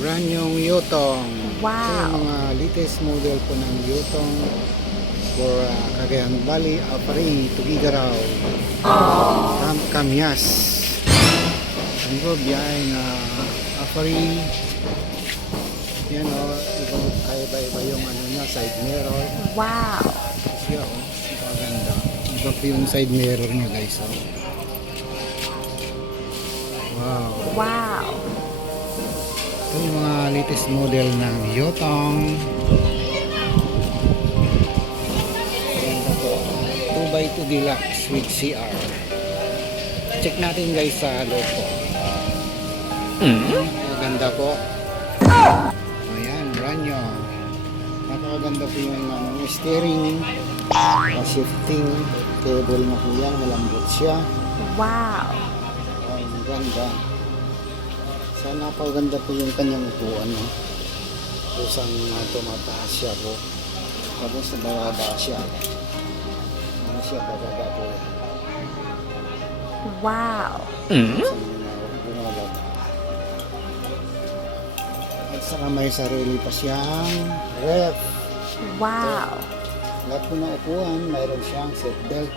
brand yung Yutong. Wow. Ito yung mga latest model po ng Yutong for Cagayan Valley, Apari, Tugigaraw, Kamyas. Ano po, biyahe na Apari. Yan o, iba yung ano niya, side mirror. Wow. Siya o, maganda. Iba po yung side mirror niya guys o. Wow. Wow. Ito yung mga latest model ng Yutong. Maganda po. 2x2 Deluxe with CR. Check natin guys sa loob po. Maganda po. Ayan, brand new. Napakaganda po yung steering. Shifting cable na po yan. Malambot siya. Wow. Ang ganda. Sana napakaganda po yung kanyang upuan. No? Kusang tumataas siya po. Tapos bababa siya. Ano siya, bababa po. Wow. Bumaba. At saka may sarili pa siyang ref. Wow. Lahat po ng upuan, mayroon siyang seat belt.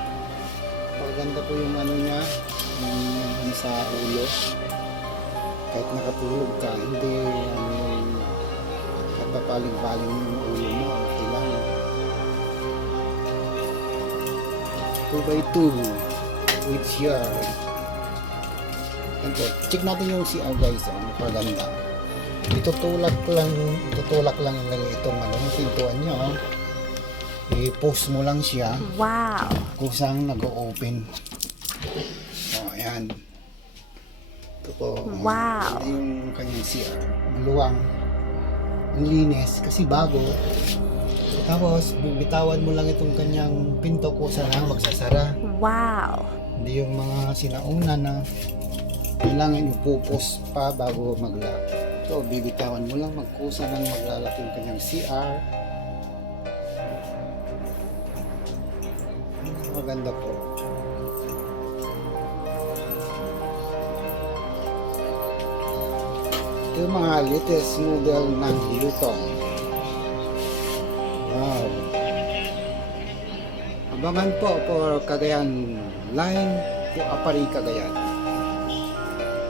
Paganda po yung ano niya, yung sa ulo. Kahit nakatulog ka, hindi kapapaling-paling yung ulo mo, okay lang. 2x2 with CR. Check natin yung CR guys, napaganda. Itutulak lang lang itong ano, yung pintuan niya. I-post mo lang siya. Wow. Kusang nag-open. Ayan. Ito po. Wow. Ito yung kanyang CR. Maluwang. Ang linis kasi bago. Tapos, bitawan mo lang itong kanyang pinto kusa lang magsasara. Wow. Hindi yung mga sinauna na kailangan ipupos pa bago mag-lock. Ito, bibitawan mo lang magkusa lang maglalak yung kanyang CR. Maganda po. Ito yung mga latest model ng Yutong. Wow. Abangan po for Cagayan Line to Apari, Cagayan.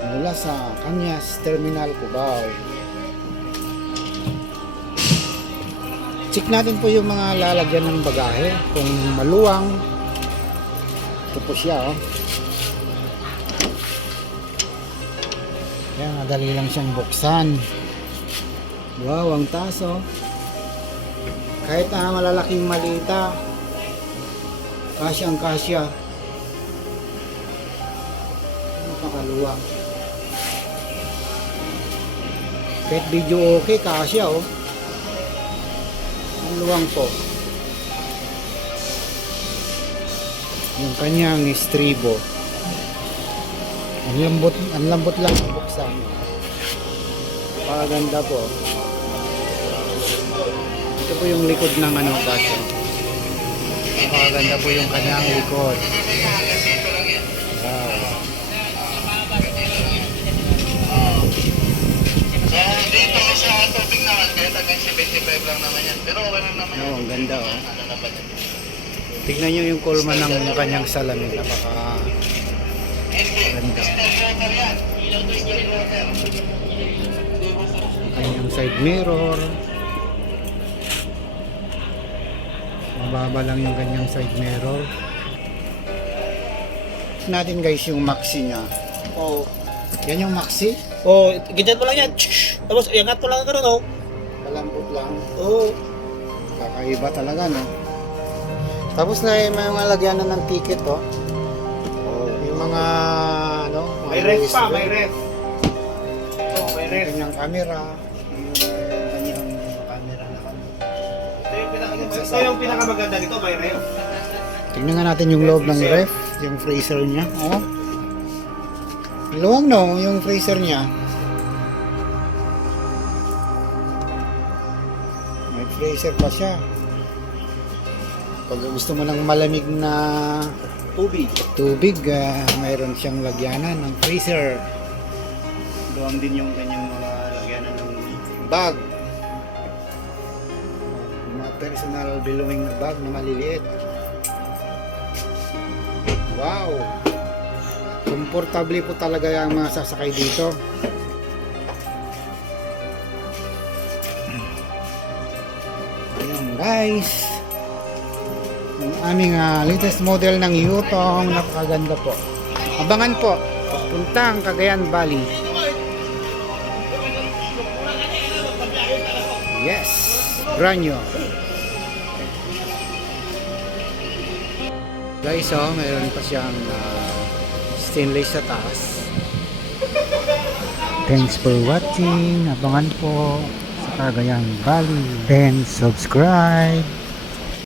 Mula sa Kamyas Terminal, Cubao. Check natin po yung mga lalagyan ng bagahe. Kung maluwang, ito po siya oh. Yan, madali lang siyang buksan. Wow, ang taas oh. Kahit na malalaking malita, kasyang kasya. Napakaluwang. Kahit video okay, kasya oh. Ang luwang po. Yung kanyang estribo. Ang lambot lang ang buksan. Paganda po. Ito po yung likod ng ano baso. Paganda po yung kanyang likod. Wow. Dito sa tubig naman, kaya tagang 75 lang naman yan. Pero okay lang naman yan. Oh, ang ganda oh. Tignan nyo yung kulma ng kanyang salamin. Napaka ganda. Kanyang side mirror. Mababa lang yung kanyang side mirror. Natin guys yung maxi niya. Oo. Yan yung maxi. Oh, ganyan mo lang yan. Tapos, iangat mo lang gano'n, oh. Malambot lang. Oo. Kakaiba talaga no. Tapos na yung mga lagyanan ng ticket oh. Yung mga ano, mga May ref pa, USB. may ref. Oh, may Yung ref. kanyang camera, yung kanyang camera na ano. Ito yung pinakamaganda nito, may ref. Tingnan nga natin yung loob ng ref, yung freezer niya. Oh. Luwang no, yung freezer niya. May freezer pa siya. Pag gusto mo ng malamig na tubig, mayroon siyang lagyanan ng freezer. Doon din yung kanyang mga lagyanan ng bag. Mga personal billowing na bag na maliliit. Wow! Komportable po talaga yung mga sasakay dito. Ayan guys. Ang aming latest model ng Yutong, napakaganda po. Abangan po, papuntang Cagayan Valley. Yes, brand new. Guys, mayroon pa siyang stainless sa taas. Thanks for watching. Abangan po sa Cagayan Valley and subscribe.